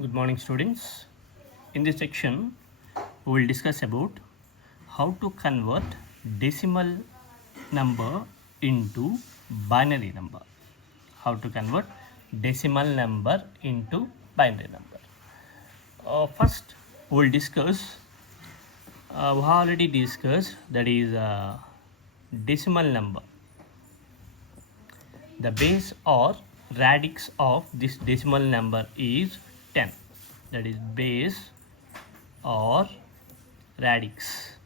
Good morning, students. In this section, we will discuss about how to convert decimal number into binary number. How to convert decimal number into binary number. First, we will discuss. We have already discussed that is decimal number. The base or radix of this decimal number is 10. That is base or radix.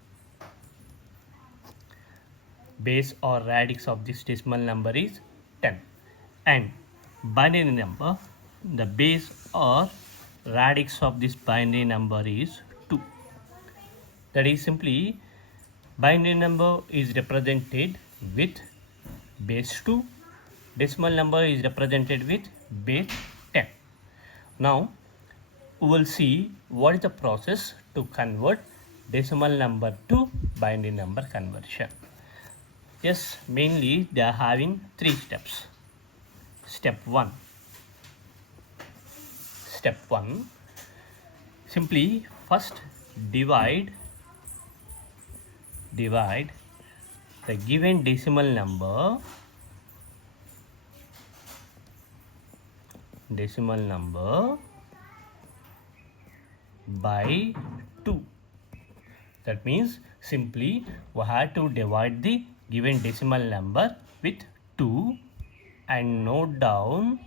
Base or radix of this decimal number is 10. And binary number, the base or radix of this binary number is 2. That is simply binary number is represented with base 2. Decimal number is represented with base 10. Now, we will see what is the process to convert decimal number to binary number conversion. Yes, mainly they are having 3 steps. Step 1. Step 1. Simply first divide the given decimal number by 2. That means simply we have to divide the given decimal number with 2 and note down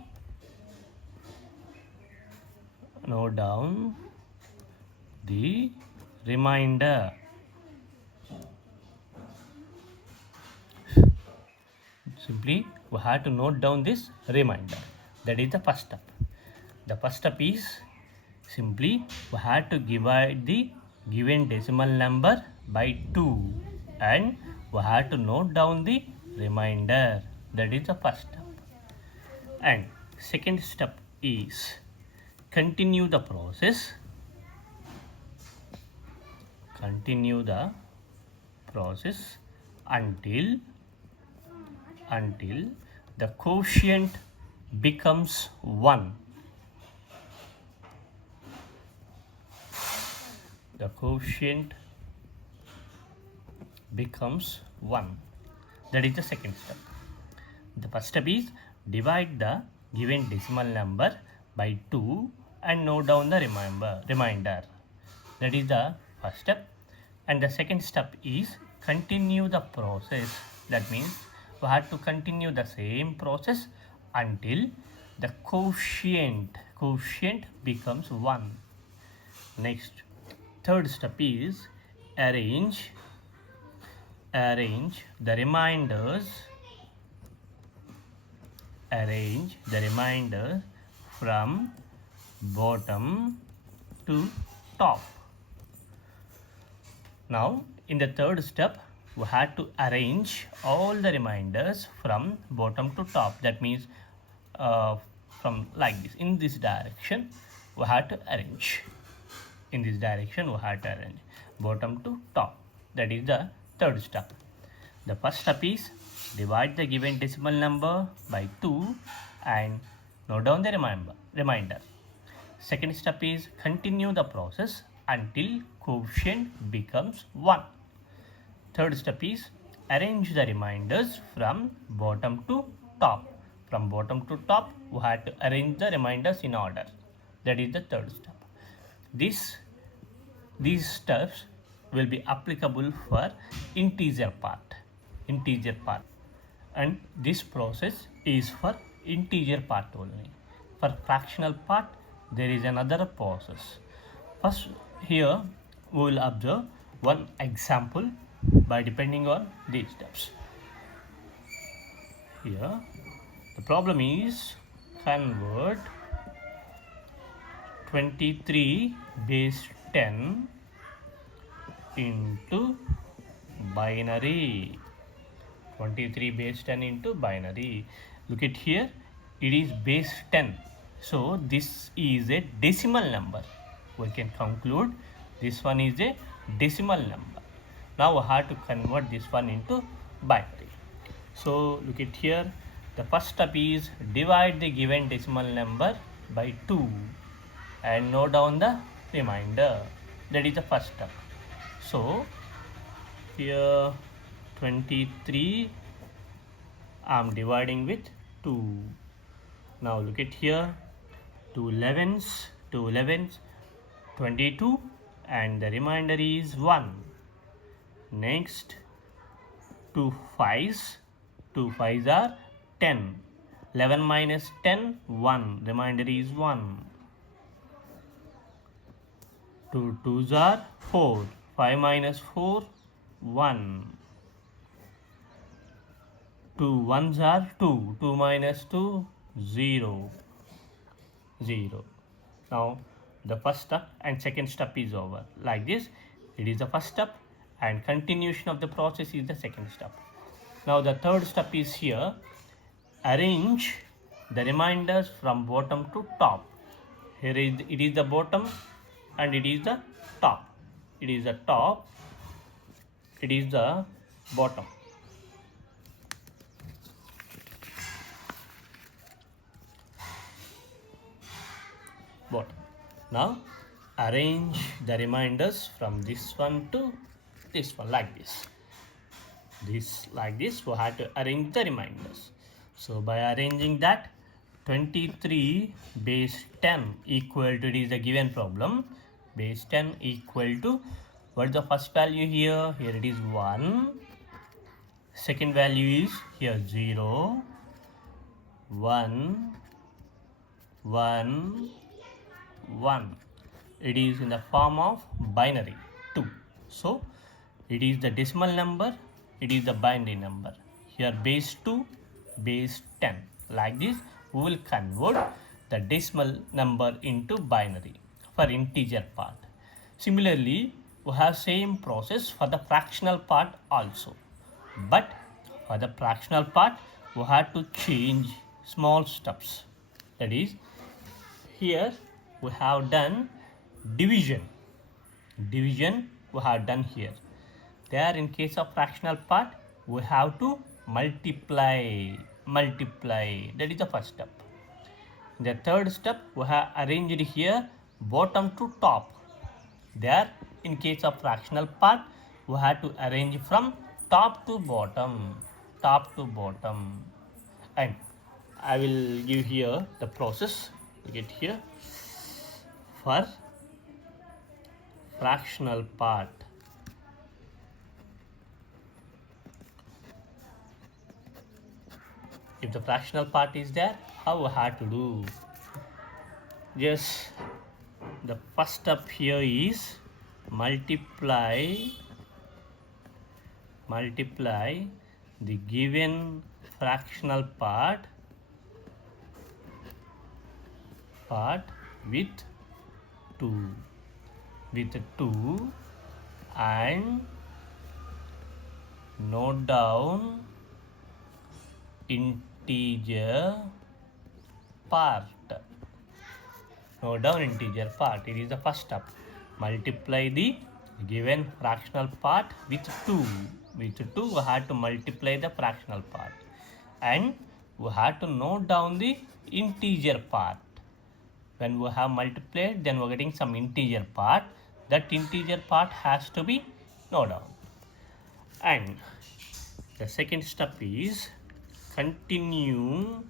the remainder. Simply we have to note down this remainder. That is the first step. The first step is simply we have to divide the given decimal number by 2 and we have to note down the remainder. That is the first step. And second step is continue the process. Continue the process until the quotient becomes 1. The quotient becomes 1. That is the second step. The first step is divide the given decimal number by 2 and note down the remainder. That is the first step. And the second step is continue the process. That means we have to continue the same process until the quotient becomes 1. Next, third step is arrange the reminders from bottom to top. Now in the third step we had to arrange all the reminders from bottom to top. That means from like this, in this direction we had to arrange. In this direction we had to arrange bottom to top. That is the third step. The first step is divide the given decimal number by 2 and note down the remainder. Second step is continue the process until quotient becomes 1. Third step is arrange the reminders from bottom to top. From bottom to top we have to arrange the reminders in order. That is the third step. These steps will be applicable for integer part, and this process is for integer part only. For fractional part there is another process. First, here we will observe one example by depending on these steps. Here the problem is convert 23 base 10 into binary. 23 base 10 into binary. Look at here, it is base 10. So this is a decimal number. We can conclude this one is a decimal number. Now we have to convert this one into binary. So look at here, the first step is divide the given decimal number by 2 and note down the remainder. That is the first step. So here 23 I'm dividing with 2. Now look at here, 2 11s, 22, and the remainder is 1. Next, 2 5s, 2 5s are 10. 11 minus 10, 1. Remainder is 1. 2 2s are 4. 5 minus 4, 1. 2 1s are 2. 2 minus 2, 0. 0. Now the first step and second step is over. Like this, it is the first step and continuation of the process is the second step. Now the third step is here. Arrange the remainders from bottom to top. Here it is the bottom and it is the top. It is the top, it is the bottom. Bottom. Now arrange the remainders from this one to this one like this. Like this, we have to arrange the remainders. So by arranging that, 23 base 10 equal to, it is a given problem, base 10 equal to, what is the first value here? Here it is 1. Second value is here 0, 1, 1, 1. It is in the form of binary 2. So it is the decimal number, it is the binary number. Here base 2, base 10. Like this, we will convert the decimal number into binary for integer part. Similarly, we have same process for the fractional part also. But for the fractional part, we have to change small steps. That is, here we have done division. Division we have done here. There in case of fractional part, we have to multiply. That is the first step. The third step, we have arranged here bottom to top. There in case of fractional part, we have to arrange from top to bottom. And I will give here the process. You get here for fractional part. If the fractional part is there, how we have to do? Just the first step here is multiply the given fractional part with 2 and note down integer part. Note down integer part. It is the first step. Multiply the given fractional part with 2. With 2, we have to multiply the fractional part. And we have to note down the integer part. When we have multiplied, then we are getting some integer part. That integer part has to be noted down. And the second step is continue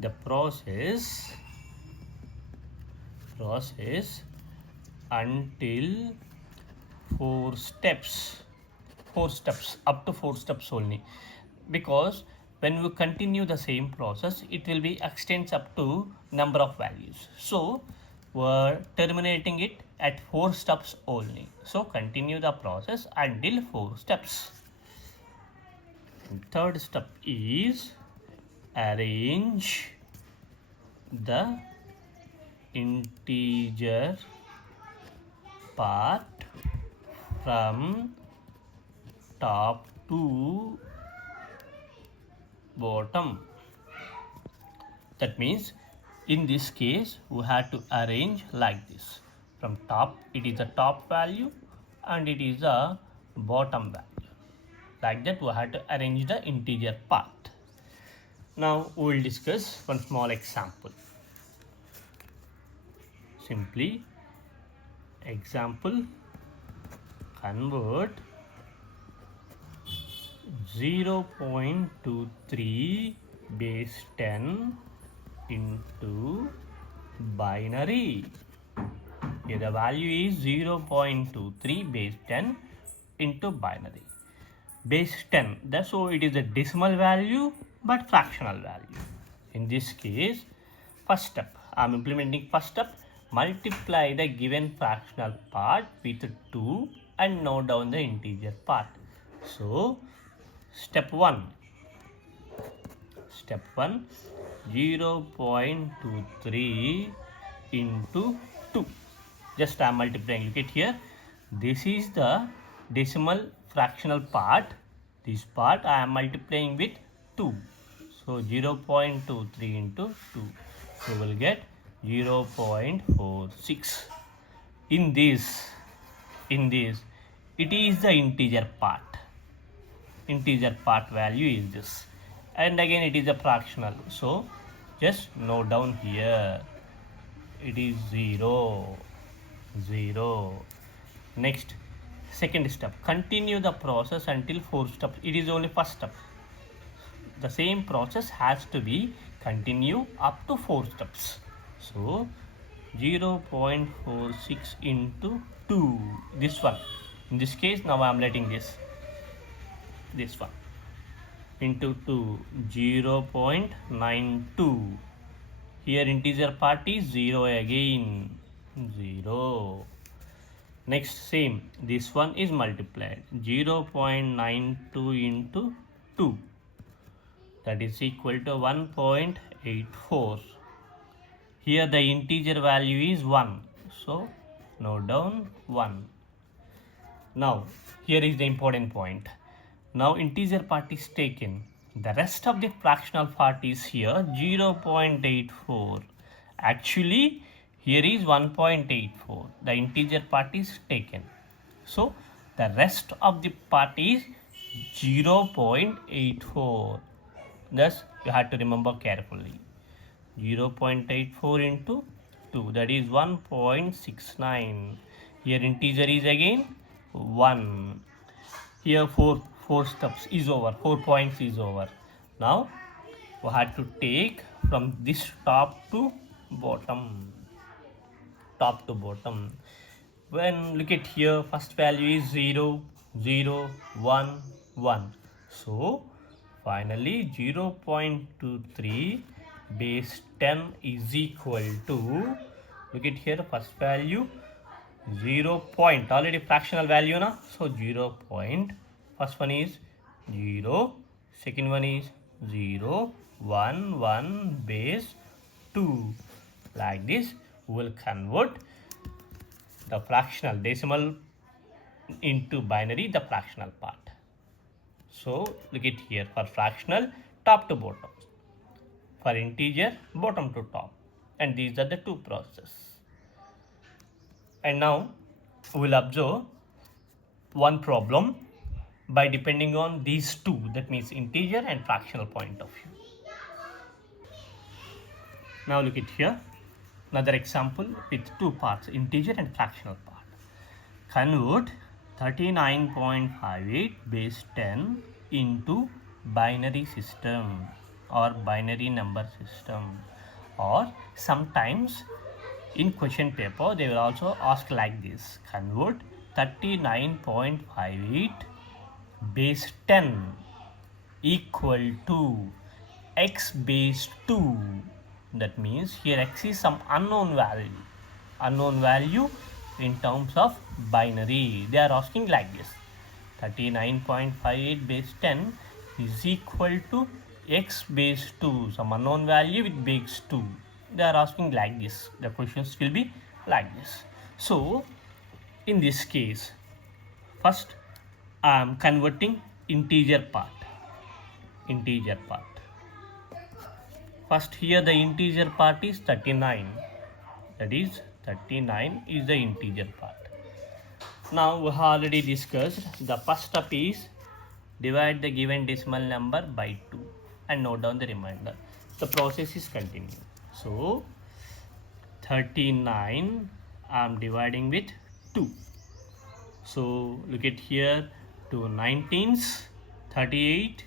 the process until 4 steps. 4 steps, up to 4 steps only, because when we continue the same process, it will be extends up to number of values. So we're terminating it at 4 steps only. So continue the process until 4 steps. And third step is arrange the integer part from top to bottom. That means in this case we have to arrange like this. From top, it is the top value and it is the bottom value. Like that we have to arrange the integer part. Now we will discuss one small example. Simply example, convert 0.23 base 10 into binary. Here the value is 0.23 base 10 into binary. Base 10, that's so it is a decimal value but fractional value. In this case, first step, I am implementing first step, multiply the given fractional part with 2 and note down the integer part. So step 1, 0.23 into 2. Just I am multiplying. Look at here. This is the decimal fractional part. This part I am multiplying with 2. So 0.23 into 2. So we will get 0.46. In this, it is the integer part. Integer part value is this. And again it is a fractional. So just note down here. It is 0. Next, second step, continue the process until 4 steps. It is only first step. The same process has to be continue up to 4 steps. So 0.46 into 2, this one. In this case, now I am letting this one into 2, 0.92. Here integer part is 0 again, 0. Next, same, this one is multiplied, 0.92 into 2, that is equal to 1.84. Here the integer value is 1, so note down 1. Now here is the important point. Now integer part is taken, the rest of the fractional part is here 0.84. Actually here is 1.84. The integer part is taken. So the rest of the part is 0.84. Thus you have to remember carefully. 0.84 into 2, that is 1.69. Here integer is again 1. Here 4 steps is over, 4 points is over. Now we have to take from this top to bottom. When look at here, first value is 0, 0, 1, 1. So finally 0.23 base 10 is equal to, look at here, first value 0 point, already fractional value na, so 0 point, first one is 0, second one is 0, 1, 1 base 2. Like this we will convert the fractional decimal into binary, the fractional part. So look at here, for fractional top to bottom, for integer bottom to top, and these are the two processes. And now we will observe one problem by depending on these two, that means integer and fractional point of view. Now look at here, another example with two parts, integer and fractional part. Convert 39.58 base 10 into binary system or binary number system, or sometimes in question paper they will also ask like this, convert 39.58 base 10 equal to x base 2. That means here x is some unknown value in terms of binary. They are asking like this, 39.58 base 10 is equal to x base 2, some unknown value with base 2. They are asking like this. The questions will be like this. So in this case, first I am converting integer part. First here the integer part is 39. That is 39 is the integer part. Now we have already discussed the first step is divide the given decimal number by 2. and note down the remainder. The process is continuing. So 39 I'm dividing with 2. So look at here, 2 19s, 38,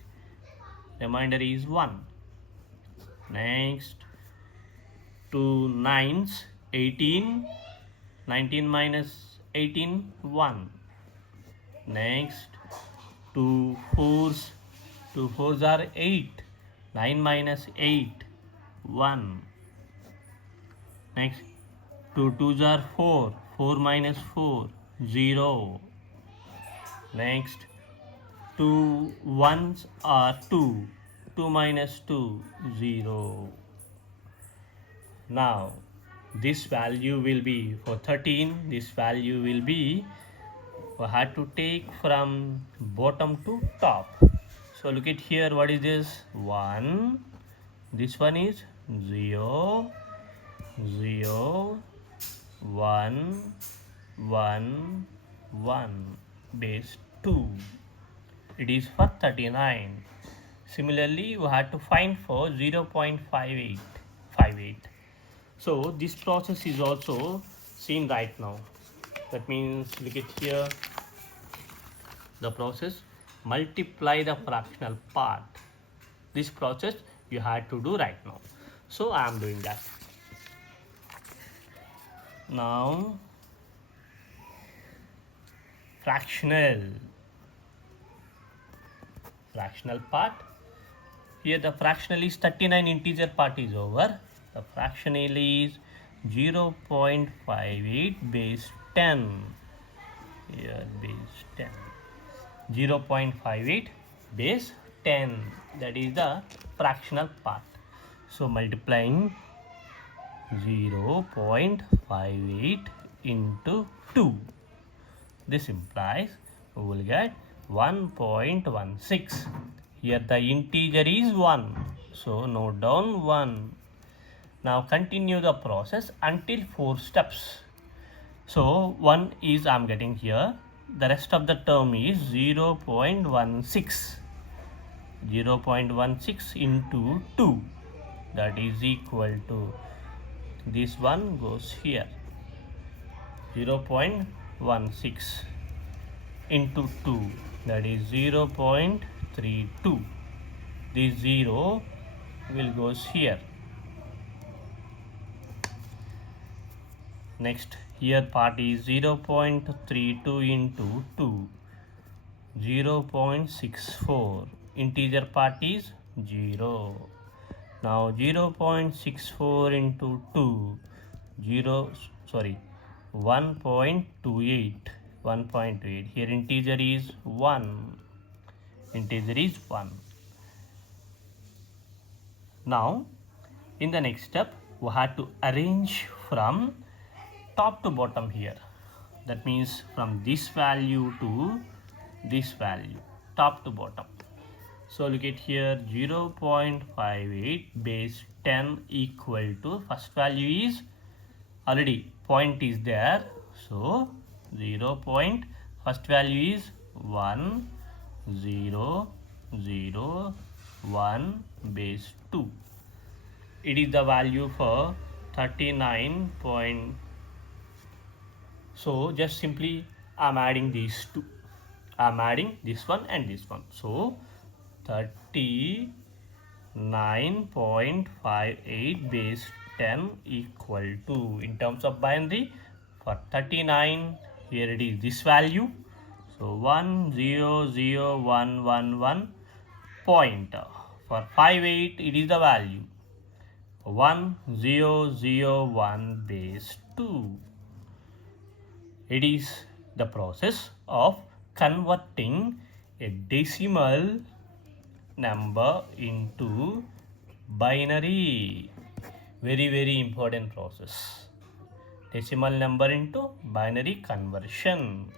remainder is 1. Next 2 9s, 18, 19 minus 18, 1. Next 2 4s, 2 4s are 8, 9 minus 8, 1. Next 2 2s are 4, 4 minus 4, 0. Next 2 1s are 2, 2 minus 2, 0. Now this value will be for 13, this value will be, we had to take from bottom to top. So look at here, what is this? 1, this one is 0, 0, 1, 1, 1, base 2. It is for 39. Similarly, we had to find for 0.58. So this process is also seen right now. That means look at here, the process, multiply the fractional part. This process you had to do right now. So I am doing that. Now fractional part. Here the fractional is 39, integer part is over. The fractional is 0.58 base 10. Here base 10. 0.58 base 10. That is the fractional part. So multiplying 0.58 into 2. This implies we will get 1.16. Here the integer is 1. So note down 1. Now continue the process until 4 steps. So 1 is I am getting here. The rest of the term is 0.16. 0.16 into 2. That is equal to, this one goes here. 0.16 into 2. That is 0.32. This 0 will goes here. Next here part is 0.32 into 2, 0.64. Integer part is 0. Now 0.64 into 2, 1.28. 1.28. Here integer is 1. Integer is 1. Now in the next step we have to arrange from top to bottom here. That means from this value to this value, top to bottom. So look at here, 0.58 base 10 equal to, first value is already point is there. So 0. First value is 1, 0, 0, 1 base 2. It is the value for 39. So just simply I am adding these two. I am adding this one and this one. So 39.58 base 10 equal to, in terms of binary, for 39 here it is this value. So 1 0 0 1 1 1 point. For 58 it is the value 1 0 0 1 base 2. It is the process of converting a decimal number into binary. Very important process. Decimal number into binary conversion.